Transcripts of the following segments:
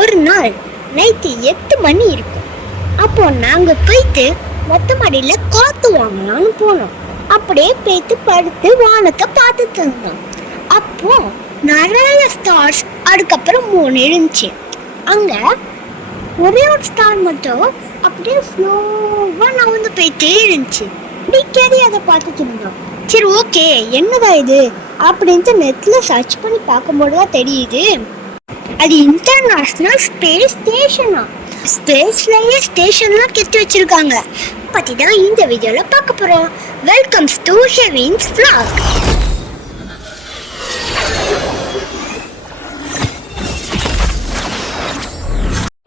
ஒரு நாள் நைட்டு 8 மணி இருக்கும். அப்போ நாங்க போயிட்டு மொத்த மாடியில காத்து வாங்கலாம்னு போனோம். அப்படியே போயிட்டு படுத்து வானத்தை பார்த்துட்டு இருந்தோம். அப்போ நிறைய ஸ்டார்ஸ் அதுக்கப்புறம் 3 இருந்துச்சு. அங்க ஒரே ஒரு ஸ்டார் மட்டும் அப்படியே ஸ்லோவா நவுந்து போயிட்டே இருந்துச்சு. அடிக்கடி அதை பார்த்துட்டு இருந்தோம். சரி, ஓகே, என்னதான் இது அப்படின்ட்டு நெட்ல சர்ச் பண்ணி பார்க்கும்போது தான் தெரியுது, அது இன்டர்நேஷனல் ஸ்பேஸ் ஸ்டேஷனா. ஸ்பேஸ்லயே ஸ்டேஷன்லாம் கெட்டு வச்சிருக்காங்க. பத்தி தான் இந்த வீடியோல பார்க்க போறோம். Welcomes to Heaven's vlog.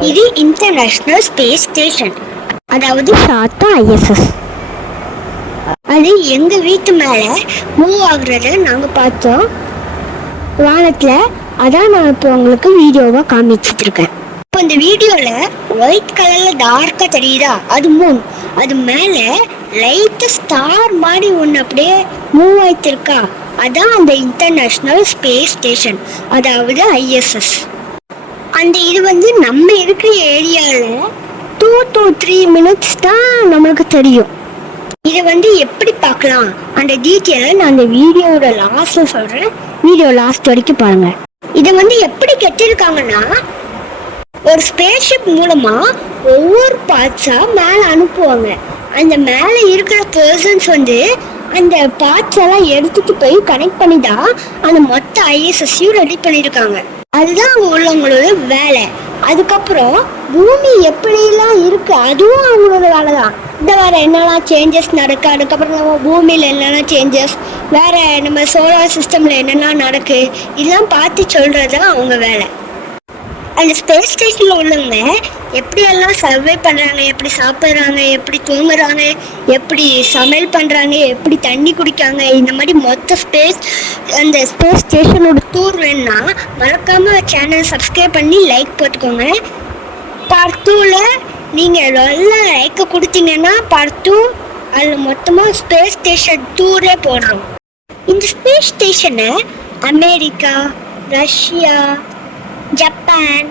இது இன்டர்நேஷனல் ஸ்பேஸ் ஸ்டேஷன், அதாவது ஷார்ட்டா ISS. அது எங்க வீட்டு மேல மூவ் ஆகுறத நாங்க பார்த்தோம் வானத்துல. அதான் நான் இப்போ உங்களுக்கு வீடியோவா காமிச்சிட்டு இருக்கேன். இப்போ இந்த வீடியோல ஒயிட் கலர்ல டார்க்கா தெரியுதா, அது மூன். அது மேல லைட் ஸ்டார் மாதிரி ஒன்று அப்படியே மூவ் ஆயிட்டு இருக்கா, அதான் அந்த இன்டர்நேஷனல் ஸ்பேஸ் ஸ்டேஷன், அதாவது ISS. அந்த இது நம்ம இருக்கிற ஏரியால 2 to 3 minutes தான் நம்மளுக்கு தெரியும். இது எப்படி பார்க்கலாம் அந்த டீட்டெயிலை நான் அந்த வீடியோட லாஸ்ட்ல சொல்றேன். வீடியோ லாஸ்ட் வரைக்கும் பாருங்க. இதை எப்படி கட்டிருக்காங்கன்னா, ஒரு ஸ்பேஸ்ஷிப் மூலமா ஒவ்வொரு பார்ட்ஸா மேல அனுப்புவாங்க. அந்த மேல இருக்கிற பர்சன்ஸ் அந்த பார்ட்ஸ் எல்லாம் எடுத்துட்டு போய் கனெக்ட் பண்ணி தான் அந்த மொத்த ISS-ஐயும் ரெடி பண்ணியிருக்காங்க. அதுதான் அங்கே உள்ளவங்களோட வேலை. அதுக்கப்புறம் பூமி எப்படிலாம் இருக்கு அதுவும் அவங்களோட வேலை தான். இந்த வேற என்னெல்லாம் சேஞ்சஸ் நடக்கு, அதுக்கப்புறம் நம்ம பூமியில் என்னெல்லாம் சேஞ்சஸ், வேற நம்ம சோலார் சிஸ்டம்ல என்னெல்லாம் நடக்கு, இதெல்லாம் பார்த்து சொல்றது தான் அவங்க வேலை. அந்த ஸ்பேஸ் ஸ்டேஷன்ல உள்ளவங்க எப்படியெல்லாம் சர்வே பண்றாங்க, எப்படி சாப்பிட்றாங்க, எப்படி தூங்குறாங்க, எப்படி சமையல் பண்றாங்க, எப்படி தண்ணி குடிக்காங்க, இந்த மாதிரி மொத்த அந்த ஸ்பேஸ் ஸ்டேஷனோட டூர் வேணும்னா மறக்காம சேனல் சப்ஸ்கிரைப் பண்ணி லைக் போட்டுக்கோங்க. பார்ட் 2ல நீங்க நல்லா லைக் கொடுத்தீங்கன்னா பார்ட் 2 அதில் மொத்தமாக ஸ்பேஸ் ஸ்டேஷன் டூரே போடுறோம். இந்த ஸ்பேஸ் ஸ்டேஷனை அமெரிக்கா, ரஷ்யா, ஜப்பான்,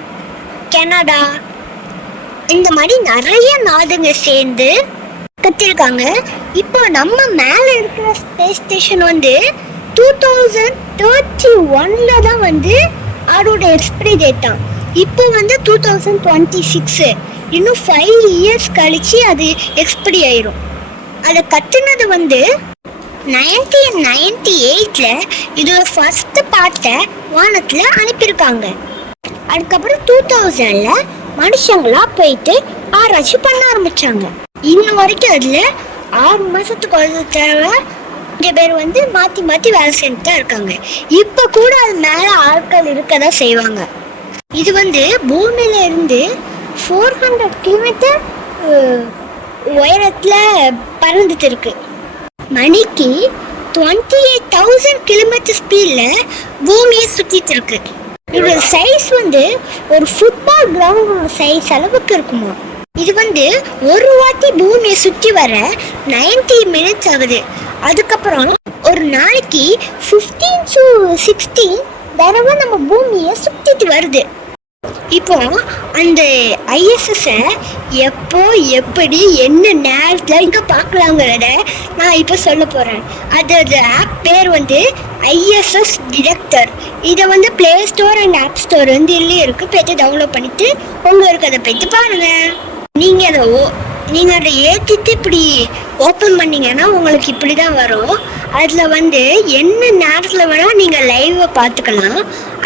கனடா இந்த மாதிரி நிறைய நாடுங்க சேர்ந்து கட்டிருக்காங்க. இப்போ நம்ம மேல இருக்கிற ஸ்பேஸ் ஸ்டேஷன் 2031ல தான் அதோட எக்ஸ்பிரி டேட் தான். இப்போ 2026, இன்னும் 5 years கழிச்சு அது எக்ஸ்பிரி ஆயிரும். அதை கட்டுனது 1998ல இதோட ஃபர்ஸ்ட் பார்ட்டை வானத்துல அனுப்பியிருக்காங்க. அதுக்கப்புறம் 2000ல மனுஷங்களா போயிட்டு ஆராய்ச்சி பண்ண ஆரம்பிச்சாங்க. இன்னும் வரைக்கும் அதுல 6 மாசத்துக்கு ஒரு தடவை நிறைய பேர் மாத்தி மாத்தி வேலை செஞ்சுட்டு தான் இருக்காங்க. இப்ப கூட அது மேல ஆட்கள் இருக்கதான் செய்வாங்க. இது பூமியில இருந்து 400 கிலோமீட்டர் உயரத்துல பறந்துட்டு இருக்கு. மணிக்கு 28,000 கிலோமீட்டர் ஸ்பீட்ல பூமியை சுத்திட்டு இருக்கு. இதோட சைஸ் ஒரு ஃபுட்பால் கிரவுண்டோட சைஸ் அளவுக்கு இருக்குமா. இது ஒரு வாட்டி பூமியை சுற்றி வர 90 minutes ஆகுது. அதுக்கப்புறம் ஒரு நாளைக்கு 15 to 16 தடவை நம்ம பூமியை சுத்திட்டு வருது. இப்போ அந்த ISS-ஐ எப்போ எப்படி என்ன நேரத்தில் இங்கே பார்க்கலாங்கிறத நான் இப்போ சொல்ல போகிறேன். அதோட ஆப் பேர் ISS டிடெக்டர். இதை play store and app store இதுலேயே இருக்குது. போய்ட்டு டவுன்லோட் பண்ணிவிட்டு உங்களுக்கு அதை போய்ட்டு பாருங்கள். நீங்கள் அதை ஏற்றிட்டு இப்படி ஓப்பன் பண்ணிங்கன்னா உங்களுக்கு இப்படி தான் வரும். அதில் என்ன நேரத்தில் வேணால் நீங்கள் லைவை பார்த்துக்கலாம்.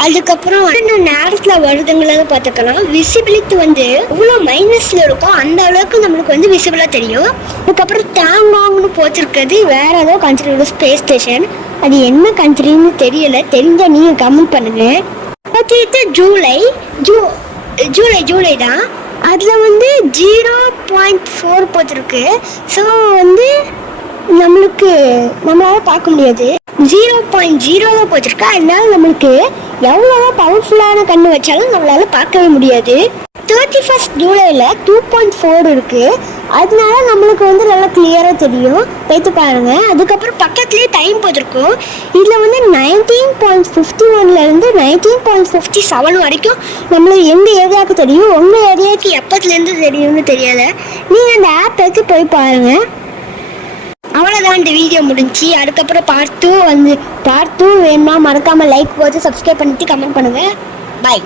அதுக்கப்புறம் என்ன நேரத்தில் வருதுங்கிறத பார்த்துக்கலாம். விசிபிலிட்டி இவ்வளோ மைனஸில் இருக்கும், அந்த அளவுக்கு நம்மளுக்கு விசிபிளாக தெரியும். அதுக்கப்புறம் டேங்காங்னு போட்டிருக்கிறது வேறு ஏதோ கண்ட்ரியோட ஸ்பேஸ் ஸ்டேஷன். அது என்ன கண்ட்ரின்னு தெரியல, தெரிஞ்சால் நீங்கள் கமெண்ட் பண்ணுங்கள். 28 ஜூலை தான். அதில் 0.4 போட்டிருக்கு. ஸோ நம்மளால் பார்க்க முடியாது. 0.0 போட்டிருக்கு. அதனால நம்மளுக்கு எவ்வளோ பவர்ஃபுல்லான கண்ணு வச்சாலும் நம்மளால் பார்க்கவே முடியாது. 31 ஜூலையில் 2.4 இருக்குது. அதனால நம்மளுக்கு நல்லா கிளியராக தெரியும். போய்த்து பாருங்கள். அதுக்கப்புறம் பக்கத்துலேயே டைம் போட்டிருக்கோம். இதில் 19.51லேருந்து 19.57 வரைக்கும் நம்மளை எங்கே எது ஏரியாவுக்கு தெரியும், உங்கள் ஏரியாவுக்கு எப்பத்துலேருந்து தெரியும்னு தெரியல. நீங்கள் அந்த ஆப்புக்கு போய் பாருங்கள். அவ்வளோதான், இந்த வீடியோ முடிஞ்சு. அதுக்கப்புறம் பார்ட் 2 வேணுமா மறக்காமல் லைக் போட்டு சப்ஸ்கிரைப் பண்ணிவிட்டு கமெண்ட் பண்ணுங்கள். பாய்.